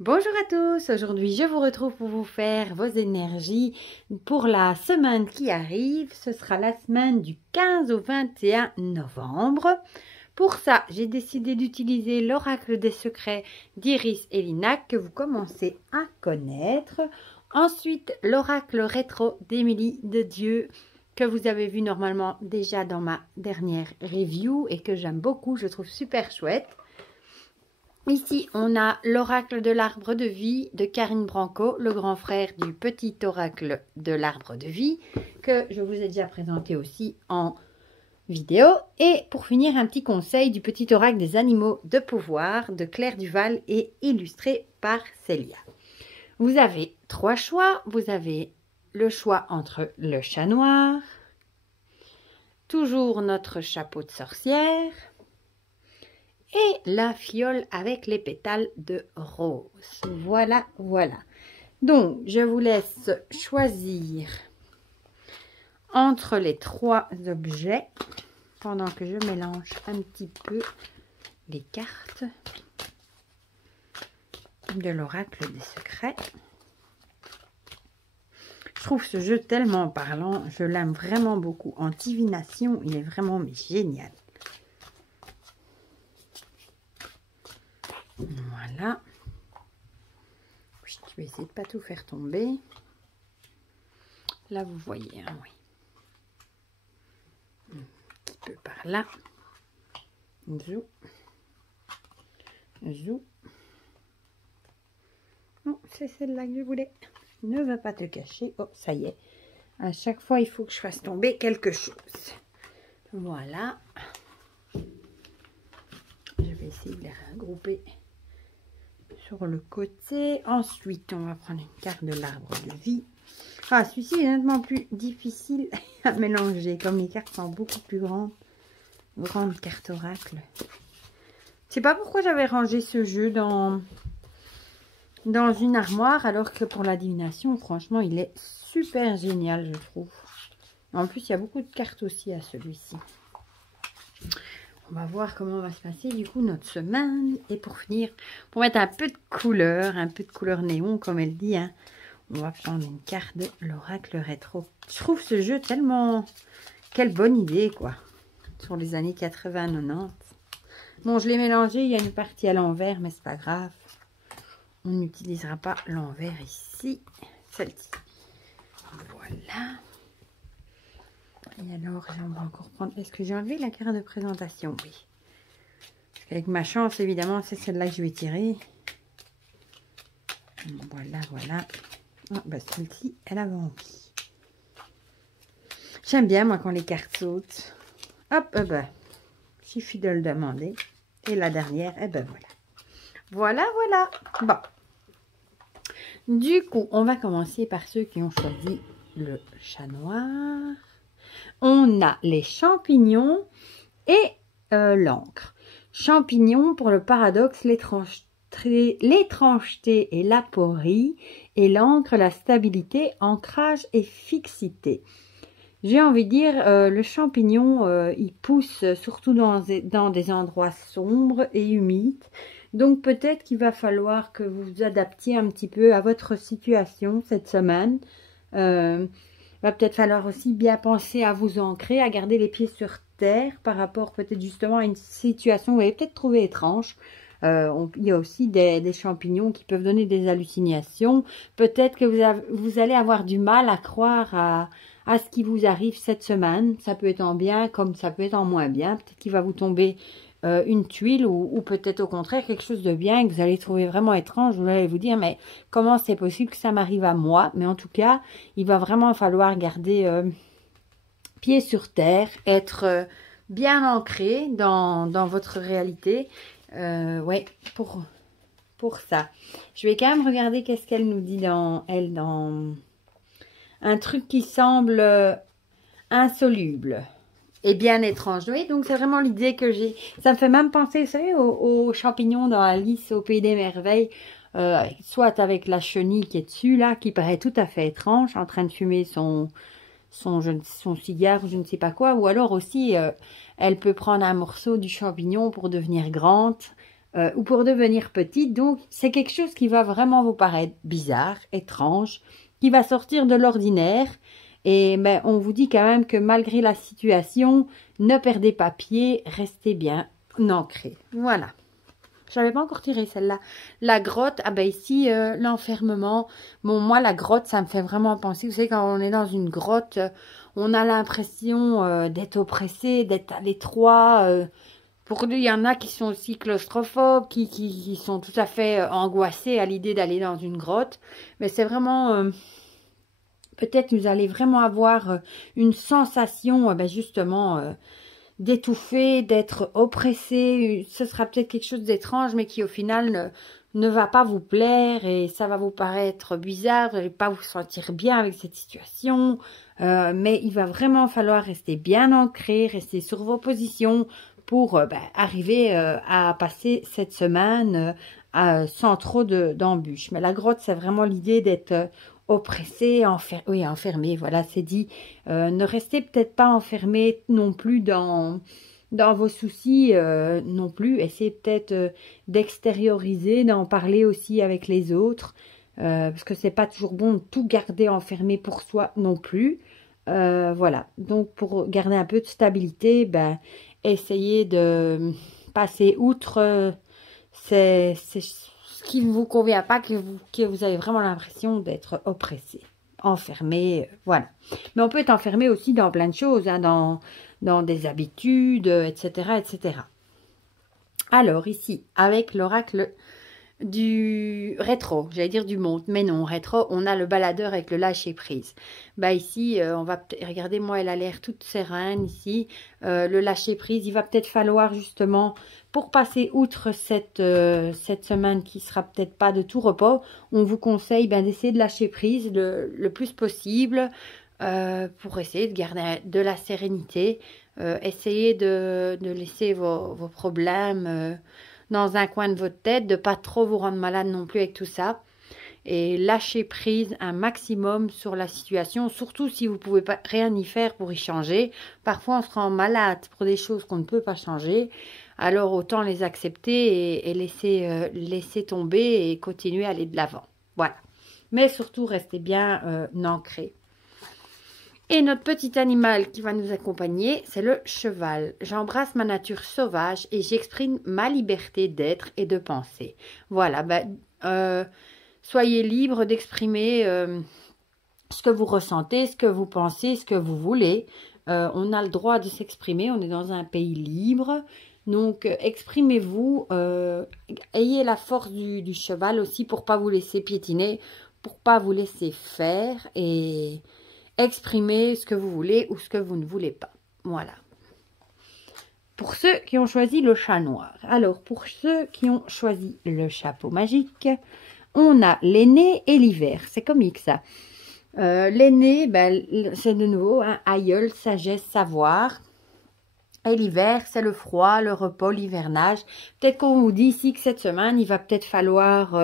Bonjour à tous, aujourd'hui je vous retrouve pour vous faire vos énergies pour la semaine qui arrive. Ce sera la semaine du 15 au 21 novembre. Pour ça, j'ai décidé d'utiliser l'oracle des secrets d'Iris et Linac que vous commencez à connaître. Ensuite, l'oracle rétro d'Émilie de Dieu que vous avez vu normalement déjà dans ma dernière review et que j'aime beaucoup, je trouve super chouette. Ici, on a l'oracle de l'arbre de vie de Karine Branco, le grand frère du petit oracle de l'arbre de vie, que je vous ai déjà présenté aussi en vidéo. Et pour finir, un petit conseil du petit oracle des animaux de pouvoir de Claire Duval et illustré par Célia. Vous avez trois choix. Vous avez le choix entre le chat noir, toujours notre chapeau de sorcière, et la fiole avec les pétales de rose. Voilà, voilà. Donc, je vous laisse choisir entre les trois objets pendant que je mélange un petit peu les cartes de l'oracle des secrets. Je trouve ce jeu tellement parlant. Je l'aime vraiment beaucoup. En divination, il est vraiment génial. Voilà. Je vais essayer de ne pas tout faire tomber. Là, vous voyez, hein, oui. Un petit peu par là. Zou. Zou. Oh, c'est celle-là que je voulais. Ne va pas te cacher. Oh, ça y est. À chaque fois, il faut que je fasse tomber quelque chose. Voilà. Je vais essayer de les regrouper sur le côté. Ensuite, on va prendre une carte de l'arbre de vie. Ah, celui-ci est nettement plus difficile à mélanger, comme les cartes sont beaucoup plus grandes. Grande carte oracle. Je sais pas pourquoi j'avais rangé ce jeu dans une armoire, alors que pour la divination, franchement, il est super génial, je trouve. En plus, il y a beaucoup de cartes aussi à celui-ci. On va voir comment va se passer du coup notre semaine. Et pour finir, pour mettre un peu de couleur néon comme elle dit, hein, on va prendre une carte de l'oracle rétro. Je trouve ce jeu tellement... Quelle bonne idée quoi. Sur les années 80-90. Bon, je l'ai mélangé, il y a une partie à l'envers, mais c'est pas grave. On n'utilisera pas l'envers ici. Celle-ci. Voilà. Et alors, on va encore prendre... Est-ce que j'ai enlevé la carte de présentation? Oui. Avec ma chance, évidemment, c'est celle-là que je vais tirer. Voilà, voilà. Ah, bah, celle-ci, elle avait envie. J'aime bien, moi, quand les cartes sautent. Hop, bah, suffit de le demander. Et la dernière, et ben voilà. Voilà, voilà. Bon. Du coup, on va commencer par ceux qui ont choisi le chat noir. On a les champignons et l'encre. Champignons pour le paradoxe, l'étrangeté et l'aporie, et l'encre, la stabilité, ancrage et fixité. J'ai envie de dire, le champignon, il pousse surtout dans des endroits sombres et humides. Donc peut-être qu'il va falloir que vous vous adaptiez un petit peu à votre situation cette semaine. Va peut-être falloir aussi bien penser à vous ancrer, à garder les pieds sur terre par rapport peut-être justement à une situation que vous avez peut-être trouvé étrange. Il y a aussi des champignons qui peuvent donner des hallucinations. Peut-être que vous allez avoir du mal à croire à ce qui vous arrive cette semaine. Ça peut être en bien comme ça peut être en moins bien. Peut-être qu'il va vous tomber une tuile ou peut-être au contraire quelque chose de bien que vous allez trouver vraiment étrange. Vous allez vous dire mais comment c'est possible que ça m'arrive à moi? Mais en tout cas, il va vraiment falloir garder pied sur terre, être bien ancré dans votre réalité. Ouais, pour ça. Je vais quand même regarder qu'est-ce qu'elle nous dit dans un truc qui semble insoluble et bien étrange. Oui, donc c'est vraiment l'idée que j'ai. Ça me fait même penser, vous savez, aux champignons dans Alice au Pays des Merveilles. Soit avec la chenille qui est dessus, là, qui paraît tout à fait étrange, en train de fumer son cigare ou je ne sais pas quoi. Ou alors aussi, elle peut prendre un morceau du champignon pour devenir grande. ou pour devenir petite. Donc, c'est quelque chose qui va vraiment vous paraître bizarre, étrange, qui va sortir de l'ordinaire. Et ben, on vous dit quand même que malgré la situation, ne perdez pas pied, restez bien ancré. Voilà. Je n'avais pas encore tiré celle-là. La grotte, ah ben ici, l'enfermement. Bon, moi, la grotte, ça me fait vraiment penser, vous savez, quand on est dans une grotte, on a l'impression d'être oppressé, d'être à l'étroit. Pour lui, il y en a qui sont aussi claustrophobes, qui sont tout à fait angoissés à l'idée d'aller dans une grotte. Mais c'est vraiment... peut-être vous allez vraiment avoir une sensation, ben justement... d'étouffer, d'être oppressé, ce sera peut-être quelque chose d'étrange, mais qui au final ne va pas vous plaire et ça va vous paraître bizarre, vous n'allez pas vous sentir bien avec cette situation, mais il va vraiment falloir rester bien ancré, rester sur vos positions pour arriver à passer cette semaine sans trop d'embûches. Mais la grotte, c'est vraiment l'idée d'être oppressé, enfermé, voilà, c'est dit. Ne restez peut-être pas enfermé non plus dans vos soucis non plus. Essayez peut-être d'extérioriser, d'en parler aussi avec les autres, parce que c'est pas toujours bon de tout garder enfermé pour soi non plus. Voilà, donc pour garder un peu de stabilité, ben, essayez de passer outre ce qui ne vous convient pas, que vous avez vraiment l'impression d'être oppressé, enfermé, voilà. Mais on peut être enfermé aussi dans plein de choses, hein, dans des habitudes, etc., etc. Alors ici, avec l'oracle du rétro, j'allais dire du monde, mais non, rétro, on a le baladeur avec le lâcher prise. Bah ici, on va regardez, moi, elle a l'air toute sereine ici. Le lâcher prise, il va peut-être falloir justement, pour passer outre cette semaine qui sera peut-être pas de tout repos, on vous conseille d'essayer de lâcher prise le plus possible pour essayer de garder de la sérénité, essayer de laisser vos problèmes dans un coin de votre tête, de pas trop vous rendre malade non plus avec tout ça. Et lâcher prise un maximum sur la situation, surtout si vous ne pouvez pas rien y faire pour y changer. Parfois, on se rend malade pour des choses qu'on ne peut pas changer. Alors, autant les accepter et laisser tomber et continuer à aller de l'avant. Voilà. Mais surtout, restez bien ancré. Et notre petit animal qui va nous accompagner, c'est le cheval. J'embrasse ma nature sauvage et j'exprime ma liberté d'être et de penser. Voilà, soyez libre d'exprimer ce que vous ressentez, ce que vous pensez, ce que vous voulez. On a le droit de s'exprimer, on est dans un pays libre. Donc, exprimez-vous, ayez la force du cheval aussi pour pas vous laisser piétiner, pour pas vous laisser faire et... exprimez ce que vous voulez ou ce que vous ne voulez pas. Voilà. Pour ceux qui ont choisi le chat noir. Alors, pour ceux qui ont choisi le chapeau magique, on a l'aîné et l'hiver. C'est comique, ça. L'aîné, c'est de nouveau aïeul, sagesse, savoir. Et l'hiver, c'est le froid, le repos, l'hivernage. Peut-être qu'on vous dit ici que cette semaine, il va peut-être falloir...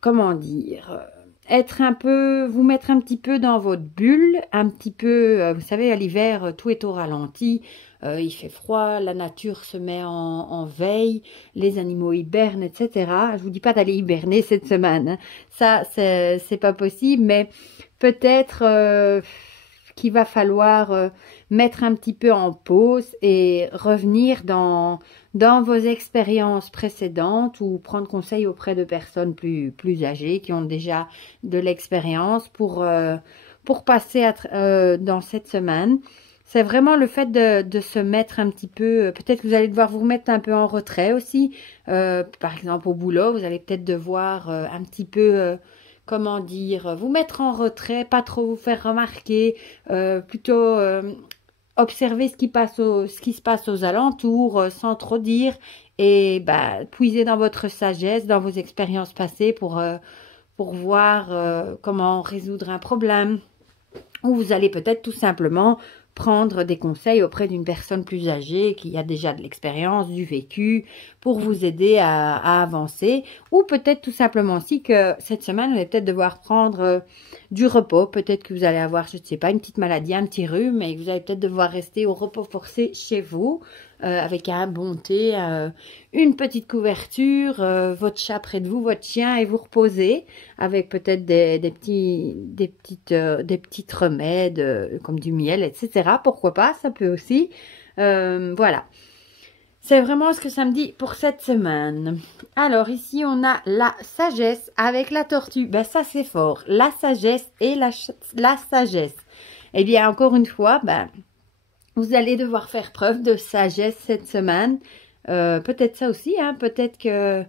comment dire vous mettre un petit peu dans votre bulle, un petit peu, vous savez, à l'hiver, tout est au ralenti, il fait froid, la nature se met en veille, les animaux hibernent, etc. Je vous dis pas d'aller hiberner cette semaine, hein. Ça, c'est pas possible, mais peut-être qu'il va falloir mettre un petit peu en pause et revenir dans vos expériences précédentes ou prendre conseil auprès de personnes plus âgées qui ont déjà de l'expérience pour passer dans cette semaine. C'est vraiment le fait de se mettre un petit peu, peut-être que vous allez devoir vous mettre un peu en retrait aussi. Par exemple, au boulot, vous allez peut-être devoir un petit peu... comment dire, vous mettre en retrait, pas trop vous faire remarquer, plutôt observer ce qui se passe aux alentours, sans trop dire, et puiser dans votre sagesse, dans vos expériences passées pour voir comment résoudre un problème. Ou vous allez peut-être tout simplement prendre des conseils auprès d'une personne plus âgée qui a déjà de l'expérience, du vécu, pour vous aider à avancer. Ou peut-être tout simplement aussi que cette semaine, vous allez peut-être devoir prendre du repos. Peut-être que vous allez avoir, je ne sais pas, une petite maladie, un petit rhume, et que vous allez peut-être devoir rester au repos forcé chez vous. avec un bon thé, une petite couverture, votre chat près de vous, votre chien, et vous reposez avec peut-être des petits remèdes comme du miel, etc. Pourquoi pas, ça peut aussi. Voilà. C'est vraiment ce que ça me dit pour cette semaine. Alors ici, on a la sagesse avec la tortue. Ben ça, c'est fort. La sagesse et la sagesse. Eh bien, encore une fois, ben, vous allez devoir faire preuve de sagesse cette semaine. Peut-être ça aussi, hein. Peut-être que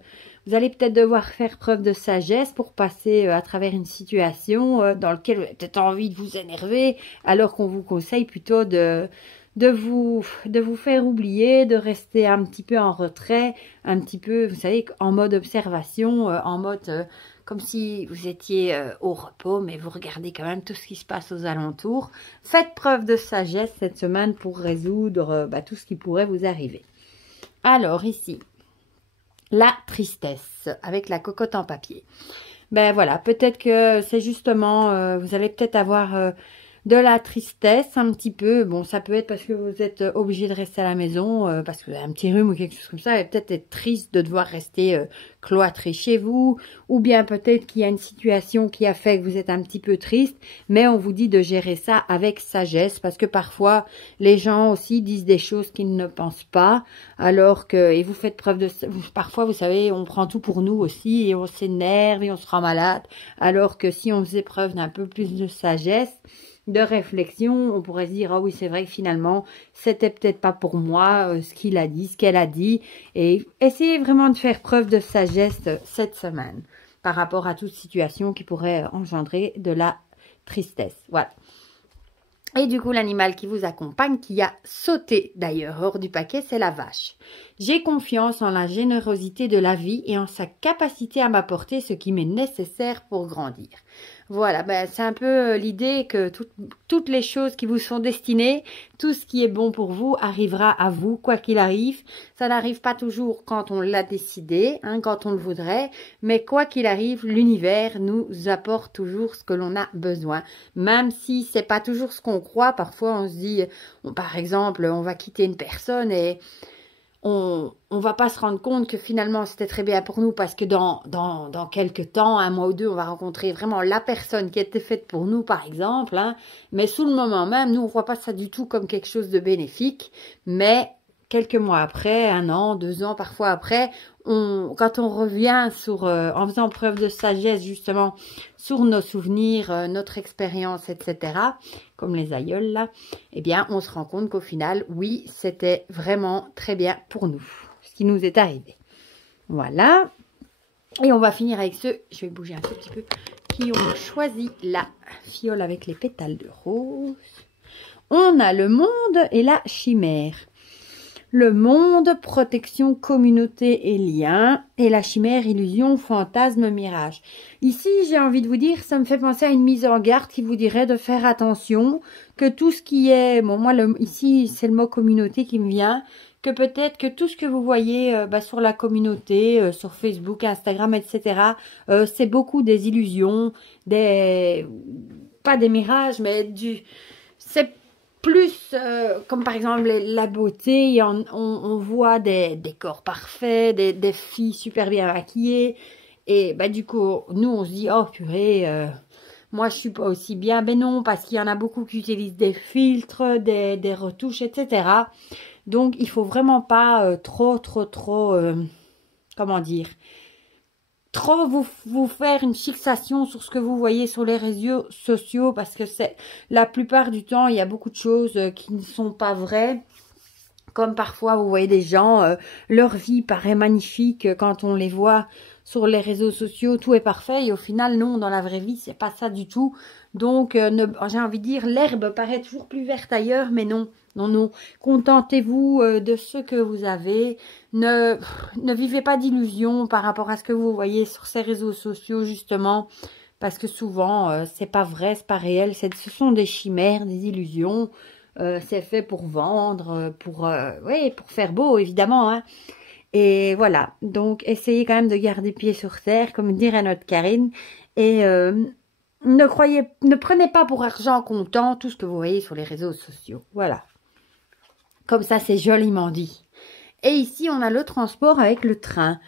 vous allez peut-être devoir faire preuve de sagesse pour passer à travers une situation dans laquelle vous avez peut-être envie de vous énerver, alors qu'on vous conseille plutôt de vous faire oublier, de rester un petit peu en retrait, un petit peu, vous savez, en mode observation, en mode comme si vous étiez au repos, mais vous regardez quand même tout ce qui se passe aux alentours. Faites preuve de sagesse cette semaine pour résoudre tout ce qui pourrait vous arriver. Alors ici, la tristesse avec la cocotte en papier. Ben voilà, peut-être que c'est justement, vous allez peut-être avoir de la tristesse un petit peu. Bon, ça peut être parce que vous êtes obligé de rester à la maison, parce que vous avez un petit rhume ou quelque chose comme ça, et peut-être être triste de devoir rester cloîtré chez vous, ou bien peut-être qu'il y a une situation qui a fait que vous êtes un petit peu triste, mais on vous dit de gérer ça avec sagesse, parce que parfois, les gens aussi disent des choses qu'ils ne pensent pas, alors que, et vous faites preuve de, parfois, vous savez, on prend tout pour nous aussi, et on s'énerve, et on se rend malade, alors que si on faisait preuve d'un peu plus de sagesse, de réflexion, on pourrait se dire, ah oui, c'est vrai que finalement, c'était peut-être pas pour moi ce qu'il a dit, ce qu'elle a dit, et essayez vraiment de faire preuve de sagesse cette semaine, par rapport à toute situation qui pourrait engendrer de la tristesse. Voilà. Et du coup, l'animal qui vous accompagne, qui a sauté d'ailleurs hors du paquet, c'est la vache. J'ai confiance en la générosité de la vie et en sa capacité à m'apporter ce qui m'est nécessaire pour grandir. Voilà, ben, c'est un peu l'idée que toutes les choses qui vous sont destinées, tout ce qui est bon pour vous arrivera à vous, quoi qu'il arrive. Ça n'arrive pas toujours quand on l'a décidé, hein, quand on le voudrait, mais quoi qu'il arrive, l'univers nous apporte toujours ce que l'on a besoin. Même si c'est pas toujours ce qu'on croit, parfois on se dit, par exemple, on va quitter une personne et on va pas se rendre compte que finalement c'était très bien pour nous parce que dans quelques temps, un mois ou deux, on va rencontrer vraiment la personne qui était faite pour nous, par exemple, hein. Mais sous le moment même, nous on voit pas ça du tout comme quelque chose de bénéfique, mais quelques mois après, 1 an, 2 ans, parfois après, quand on revient en faisant preuve de sagesse justement sur nos souvenirs, notre expérience, etc., comme les aïeuls là, eh bien on se rend compte qu'au final, oui, c'était vraiment très bien pour nous, ce qui nous est arrivé. Voilà. Et on va finir avec ceux, je vais bouger un tout petit peu, qui ont choisi la fiole avec les pétales de rose. On a le monde et la chimère. Le monde, protection, communauté et lien. Et la chimère, illusion, fantasme, mirage. Ici, j'ai envie de vous dire, ça me fait penser à une mise en garde qui vous dirait de faire attention. Que tout ce qui est... Bon, moi, ici, c'est le mot communauté qui me vient. Que peut-être que tout ce que vous voyez sur la communauté, sur Facebook, Instagram, etc., c'est beaucoup des illusions, pas des mirages, mais c'est plus, comme par exemple la beauté, on voit des corps parfaits, des filles super bien maquillées, et du coup, nous on se dit, oh purée, moi je suis pas aussi bien, ben non, parce qu'il y en a beaucoup qui utilisent des filtres, des retouches, etc., donc il faut vraiment pas trop, comment dire, trop vous faire une fixation sur ce que vous voyez sur les réseaux sociaux, parce que c'est la plupart du temps, il y a beaucoup de choses qui ne sont pas vraies. Comme parfois, vous voyez des gens, leur vie paraît magnifique quand on les voit sur les réseaux sociaux, tout est parfait. Et au final, non, dans la vraie vie, c'est pas ça du tout. Donc, j'ai envie de dire, l'herbe paraît toujours plus verte ailleurs, mais non. Non, non, contentez-vous de ce que vous avez. Ne vivez pas d'illusions par rapport à ce que vous voyez sur ces réseaux sociaux, justement. Parce que souvent, c'est pas vrai, c'est pas réel. Ce sont des chimères, des illusions. C'est fait pour vendre, pour faire beau, évidemment. Hein. Et voilà, donc essayez quand même de garder pied sur terre, comme dirait notre Karine. Et ne prenez pas pour argent comptant tout ce que vous voyez sur les réseaux sociaux. Voilà. Comme ça, c'est joliment dit. Et ici, on a le transport avec le train.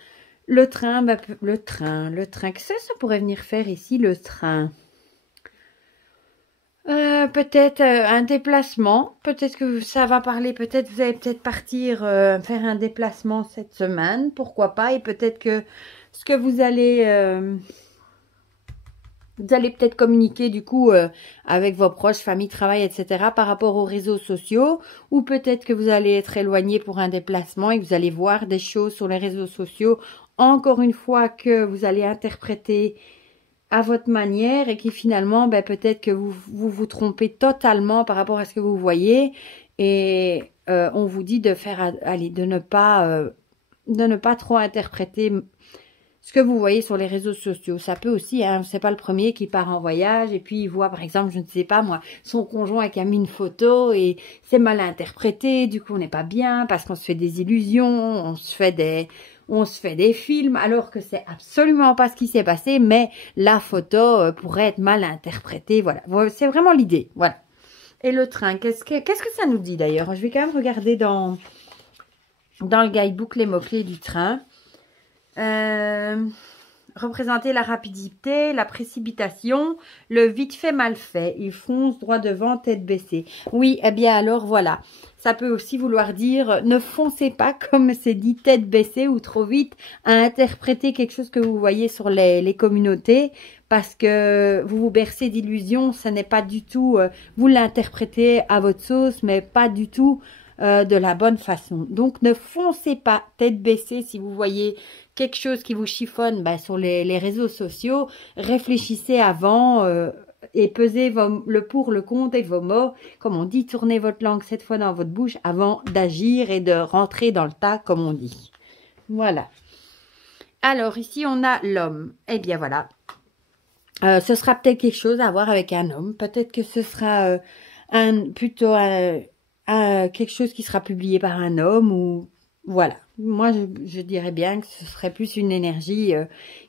Le train, le train. Qu'est-ce que ça pourrait venir faire ici, le train? Peut-être un déplacement. Peut-être que ça va parler. Peut-être vous allez peut-être partir faire un déplacement cette semaine. Pourquoi pas? Et peut-être que ce que vous allez peut-être communiquer du coup avec vos proches, famille, travail, etc. par rapport aux réseaux sociaux. Ou peut-être que vous allez être éloigné pour un déplacement et que vous allez voir des choses sur les réseaux sociaux. Encore une fois que vous allez interpréter à votre manière et qui finalement, ben, peut-être que vous trompez totalement par rapport à ce que vous voyez et on vous dit de faire, allez, de ne pas trop interpréter ce que vous voyez sur les réseaux sociaux. Ça peut aussi, hein, c'est pas le premier qui part en voyage et puis il voit par exemple, je ne sais pas moi, son conjoint qui a mis une photo et c'est mal interprété, du coup on n'est pas bien parce qu'on se fait des illusions, on se fait des films alors que c'est absolument pas ce qui s'est passé, mais la photo pourrait être mal interprétée. Voilà, c'est vraiment l'idée. Voilà. Et le train, qu'est-ce que ça nous dit d'ailleurs? Je vais quand même regarder dans le guidebook les mots-clés du train. Représenter la rapidité, la précipitation, le vite fait mal fait. Il fonce droit devant, tête baissée. Oui, eh bien alors voilà. Ça peut aussi vouloir dire ne foncez pas comme c'est dit tête baissée ou trop vite à interpréter quelque chose que vous voyez sur les communautés parce que vous vous bercez d'illusions. Ce n'est pas du tout, vous l'interprétez à votre sauce, mais pas du tout de la bonne façon. Donc ne foncez pas tête baissée si vous voyez quelque chose qui vous chiffonne sur les réseaux sociaux. Réfléchissez avant et pesez le pour, le contre et vos mots. Comme on dit, tournez votre langue 7 fois dans votre bouche avant d'agir et de rentrer dans le tas, comme on dit. Voilà. Alors, ici, on a l'homme. Eh bien, voilà. Ce sera peut-être quelque chose à voir avec un homme. Peut-être que ce sera plutôt quelque chose qui sera publié par un homme ou... Voilà. Moi, je dirais bien que ce serait plus une énergie,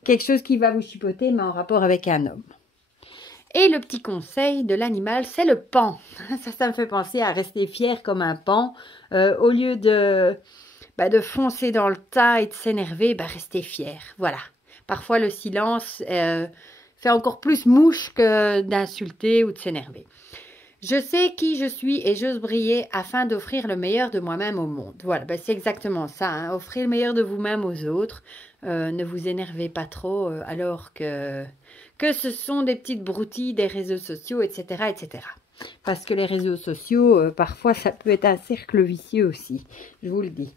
quelque chose qui va vous chipoter, mais en rapport avec un homme. Et le petit conseil de l'animal, c'est le pan. Ça me fait penser à rester fier comme un pan. Au lieu de foncer dans le tas et de s'énerver, restez fier. Voilà. Parfois, le silence fait encore plus mouche que d'insulter ou de s'énerver. Je sais qui je suis et j'ose briller afin d'offrir le meilleur de moi-même au monde. Voilà, c'est exactement ça. Hein. Offrir le meilleur de vous-même aux autres. Ne vous énervez pas trop alors que ce sont des petites broutilles des réseaux sociaux, etc., etc. Parce que les réseaux sociaux, parfois, ça peut être un cercle vicieux aussi. Je vous le dis.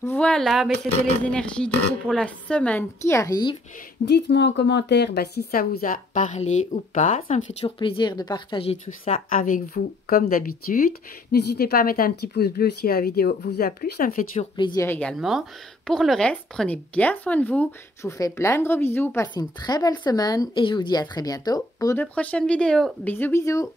Voilà, mais c'était les énergies du coup pour la semaine qui arrive. Dites-moi en commentaire si ça vous a parlé ou pas. Ça me fait toujours plaisir de partager tout ça avec vous comme d'habitude. N'hésitez pas à mettre un petit pouce bleu si la vidéo vous a plu. Ça me fait toujours plaisir également. Pour le reste, prenez bien soin de vous. Je vous fais plein de gros bisous. Passez une très belle semaine et je vous dis à très bientôt pour de prochaines vidéos. Bisous, bisous.